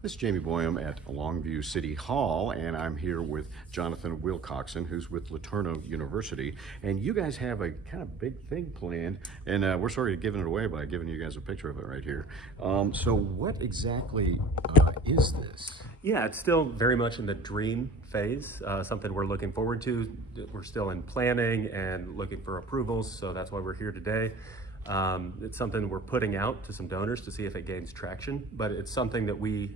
This is Jamey Boyum at Longview City Hall, and I'm here with Jonathan Wilcoxson, who's with LeTourneau University. And you guys have a kind of big thing planned, and we're sort of giving it away by giving you guys a picture of it right here. So what exactly is this? Yeah, it's still very much in the dream phase, something we're looking forward to. We're still in planning and looking for approvals, so that's why we're here today. It's something we're putting out to some donors to see if it gains traction, but it's something that we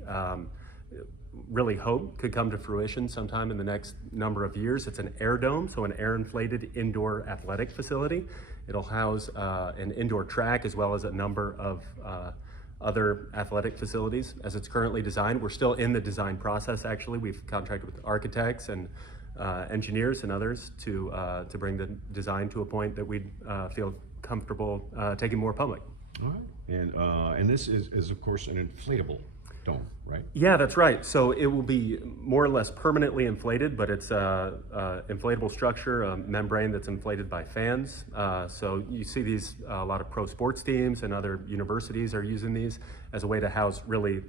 really hope could come to fruition sometime in the next number of years. It's an air dome, so an air-inflated indoor athletic facility. It'll house an indoor track as well as a number of other athletic facilities. As it's currently designed, we're still in the design process actually. We've contracted with architects and engineers and others to bring the design to a point that we'd feel comfortable taking more public. All right, and this is of course an inflatable dome, right? Yeah, that's right. So it will be more or less permanently inflated, but it's a inflatable structure, a membrane that's inflated by fans. So you see these, a lot of pro sports teams and other universities are using these as a way to house really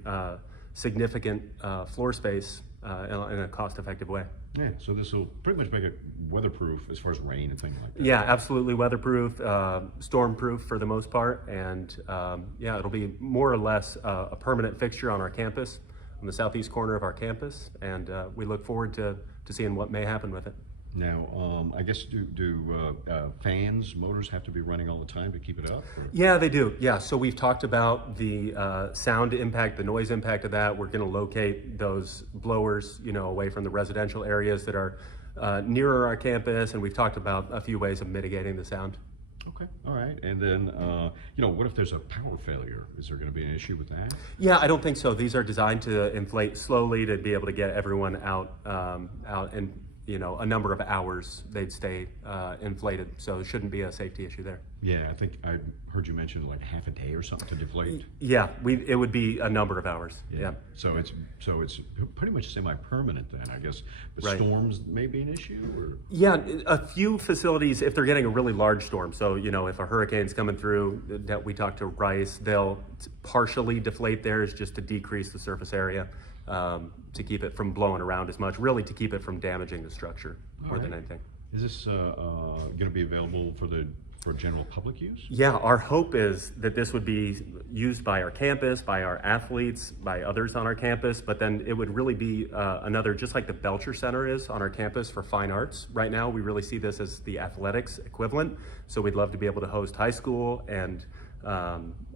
significant floor space in a cost-effective way. Yeah, so this will pretty much make it weatherproof as far as rain and things like that. Yeah, absolutely weatherproof, stormproof for the most part, and yeah, it'll be more or less a permanent fixture on our campus, on the southeast corner of our campus, and we look forward to seeing what may happen with it. Now, I guess do fans, motors have to be running all the time to keep it up? Or? Yeah, they do. Yeah, so we've talked about the sound impact, the noise impact of that. We're going to locate those blowers, away from the residential areas that are nearer our campus, and we've talked about a few ways of mitigating the sound. Okay, all right. And then, what if there's a power failure? Is there going to be an issue with that? Yeah, I don't think so. These are designed to inflate slowly to be able to get everyone out and a number of hours they'd stay inflated, so it shouldn't be a safety issue there. Yeah, I think I heard you mention like half a day or something to deflate. Yeah, it would be a number of hours. Yeah. So it's pretty much semi-permanent then, I guess. But right. Storms may be an issue, or? Yeah, a few facilities, if they're getting a really large storm, so if a hurricane's coming through, that we talked to Rice, they'll partially deflate theirs just to decrease the surface area. To keep it from blowing around as much, really to keep it from damaging the structure more than anything. Is this going to be available for general public use? Yeah, our hope is that this would be used by our campus, by our athletes, by others on our campus, but then it would really be another, just like the Belcher Center is on our campus for fine arts. Right now, we really see this as the athletics equivalent, so we'd love to be able to host high school and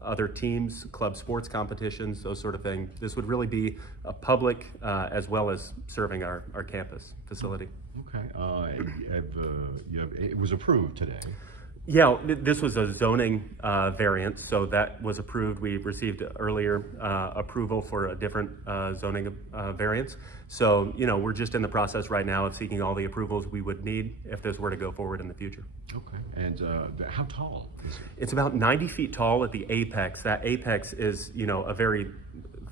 other teams, club sports competitions, those sort of things. This would really be a public as well as serving our campus facility. Okay, it was approved today. Yeah, this was a zoning variant, so that was approved. We received earlier approval for a different zoning variance. So, we're just in the process right now of seeking all the approvals we would need if this were to go forward in the future. Okay, and how tall is it? It's about 90 feet tall at the apex. That apex is, a very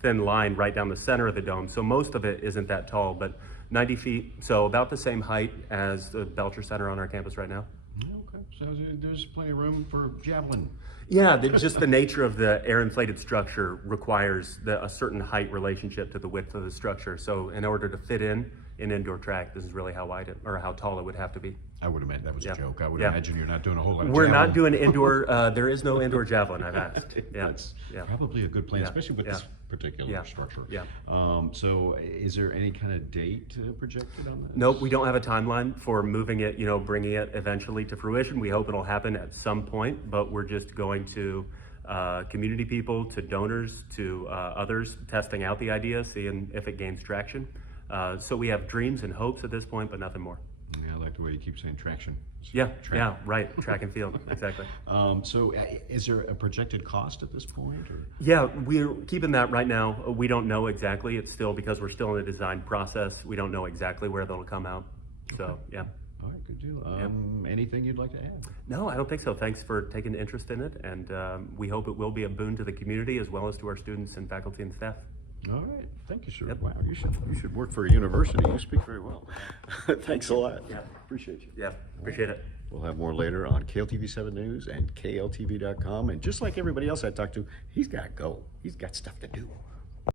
thin line right down the center of the dome, so most of it isn't that tall, but 90 feet, so about the same height as the Belcher Center on our campus right now. Okay, so there's plenty of room for javelin. Yeah, just the nature of the air-inflated structure requires a certain height relationship to the width of the structure. So in order to fit in an indoor track, this is really how wide or how tall it would have to be. I would imagine that was a joke. I would imagine you're not doing a whole lot of We're javelin. not doing indoor, there is no indoor javelin, I've asked. Yeah. That's probably a good plan, especially with this particular structure. Yeah. So is there any kind of date projected on this? Nope, we don't have a timeline for moving it, bringing it eventually to fruition. We hope it'll happen at some point, but we're just going to community people, to donors, to others, testing out the idea, seeing if it gains traction. So we have dreams and hopes at this point, but nothing more. Yeah, I like the way you keep saying traction. Yeah, right, track and field, exactly. So is there a projected cost at this point? Or? Yeah, we're keeping that right now. We don't know exactly. It's still, because we're still in the design process, we don't know exactly where they'll come out. So, yeah. All right, good deal. Anything you'd like to add? No, I don't think so. Thanks for taking an interest in it, and we hope it will be a boon to the community as well as to our students and faculty and staff. All right, thank you, sir. Yep. Wow, you should work for a university. You speak very well. Thanks a lot. Yeah, appreciate you. Yeah, appreciate it. We'll have more later on KLTV 7 News and KLTV.com. And just like everybody else I talked to, he's got to go. He's got stuff to do.